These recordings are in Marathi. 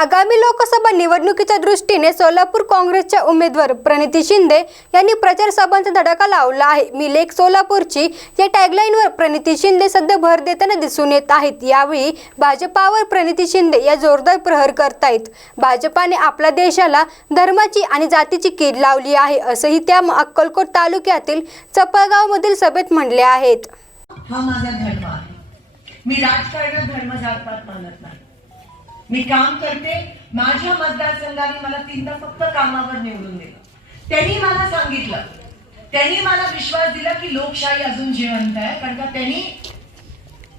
आगामी लोकसभा निवडणुकीच्या दृष्टीने सोलापूर काँग्रेसच्या उमेदवार प्रणिती शिंदे यांनी प्रचार सभांचा धडाका लावला आहे. मी लेख सोलापूरची या टॅगलाईनवर प्रणिती शिंदे सध्या भर देताना दिसून येत आहेत. यावेळी भाजपावर प्रणिती शिंदे या जोरदार प्रहार करतायत. भाजपाने आपल्या देशाला धर्माची आणि जातीची कीड लावली आहे असंही त्या अक्कलकोट तालुक्यातील चपळगावमधील सभेत म्हणले आहेत. हा माझा धर्म आहे. मी राजकारणात धर्म जातपात मानत नाही. मी काम करते माझ्या मतदारसंघाने मला तीनदा फक्त कामावर निवडून दिलं. त्यांनी मला सांगितलं त्यांनी मला विश्वास दिला की लोकशाही अजून जिवंत आहे कारण का त्यांनी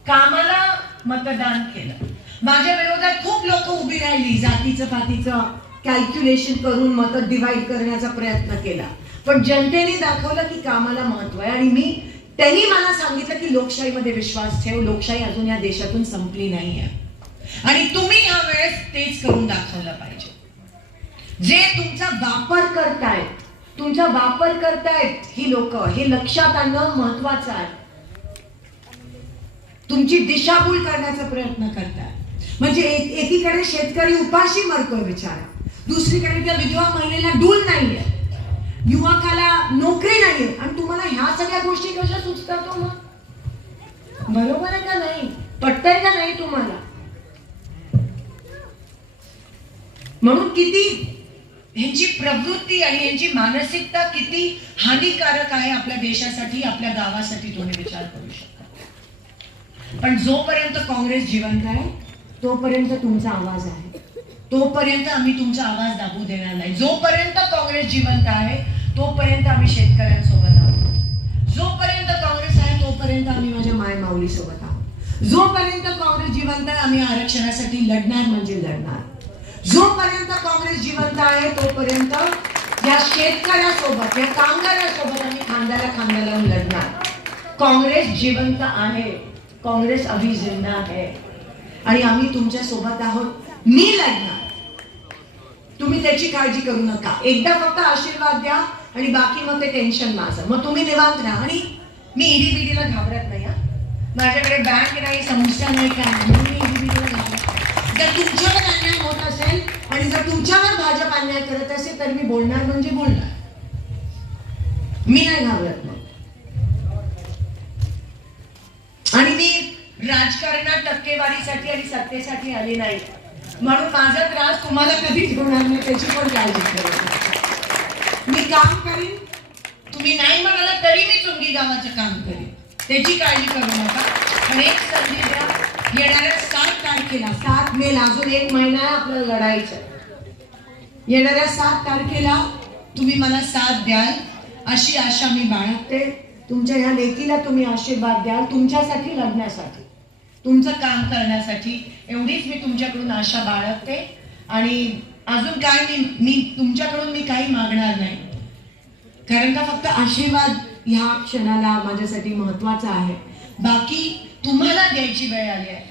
कामाला मतदान केलं. माझ्या विरोधात खूप लोक उभी राहिली जातीचं पातीचं कॅल्क्युलेशन करून मत डिवाइड करण्याचा प्रयत्न केला. पण जनतेने दाखवलं की कामाला महत्त्व आहे आणि मी त्यांनी मला सांगितलं की लोकशाहीमध्ये विश्वास ठेव लोकशाही अजून या देशातून संपली नाही आहे आणि तुम्ही या वेळेस तेच करून दाखवलं पाहिजे. जे तुमचा वापर करतायत तुमचा वापर करतायत ही लोक हे लक्षात आणणं महत्वाचं आहे. तुमची दिशाभूल करण्याचा प्रयत्न करताय म्हणजे एक- एकीकडे शेतकरी उपाशी मरतोय बिचारा. दुसरीकडे त्या विधवा महिलेला डूल नाहीये. युवकाला नोकरी नाहीये. आणि तुम्हाला ह्या सगळ्या गोष्टी कशा सुचतात हो मग? बरोबर आहे का नाही? पटतंय का नाही तुम्हाला म्हणून किती ह्यांची प्रवृत्ती आणि यांची मानसिकता किती हानिकारक आहे आपल्या देशासाठी आपल्या गावासाठी तुम्ही विचार करू शकता. पण जोपर्यंत काँग्रेस जिवंत आहे तोपर्यंत तुमचा आवाज आहे. तोपर्यंत आम्ही तुमचा आवाज दाबू देणार नाही. जोपर्यंत काँग्रेस जिवंत आहे तोपर्यंत आम्ही शेतकऱ्यांसोबत आहोत. जोपर्यंत काँग्रेस आहे तोपर्यंत आम्ही माझ्या माय माऊली सोबत आहोत. जोपर्यंत काँग्रेस जिवंत आहे आम्ही आरक्षणासाठी लढणार म्हणजे लढणार. जोपर्यंत काँग्रेस जिवंत आहे तोपर्यंत या शेतकऱ्यासोबत या कामगारासोबत आम्ही खांद्याला खांद्याला लढणार. काँग्रेस जिवंत आहे. काँग्रेस अभी जिंदा आहे. आणि आम्ही तुमच्यासोबत आहोत. मी लढणार. तुम्ही त्याची काळजी करू नका. एकदा फक्त आशीर्वाद द्या आणि बाकी मग ते टेन्शन माझं. मग तुम्ही निवांत राहा. आणि मी ईडी बीडीला घाबरत नाही हा. माझ्याकडे बँक नाही समस्या नाही काय नाही. म्हणून मी ईडी बीडीला घाबरत तुमच्याकडे होत असेल आणि जर तुमच्यावर भाजप अन्याय करत असेल तर मी बोलणार म्हणजे बोलणार. मी नाही घाबरत मग. आणि मी राजकारणात टक्केवारीसाठी आणि सत्तेसाठी आली नाही. म्हणून माझा त्रास तुम्हाला कधीच होणार नाही त्याची पण काळजी करेन मी काम करीन. तुम्ही नाही म्हणाला तरी मी चुंगी गावाचं काम करीन. त्याची काळजी करू नका. पण एक संधी द्या. येणाऱ्या तारखेला सात मेला अजून एक महिना आपल्याला लढायचं. येणाऱ्या सात तारखेला तुम्ही मला साथ द्याल. अशी आशा मी बाळगते. तुमच्या ह्या लेकीला तुम्ही आशीर्वाद द्याल तुमच्यासाठी लढण्यासाठी. तुमचं काम करण्यासाठी. एवढीच मी तुमच्याकडून आशा बाळगते. आणि अजून काय मी मी तुमच्याकडून मी काही मागणार नाही. कारण का फक्त आशीर्वाद ह्या क्षणाला माझ्यासाठी महत्त्वाचा आहे. बाकी तुम्हाला द्यायची वेळ आली आहे.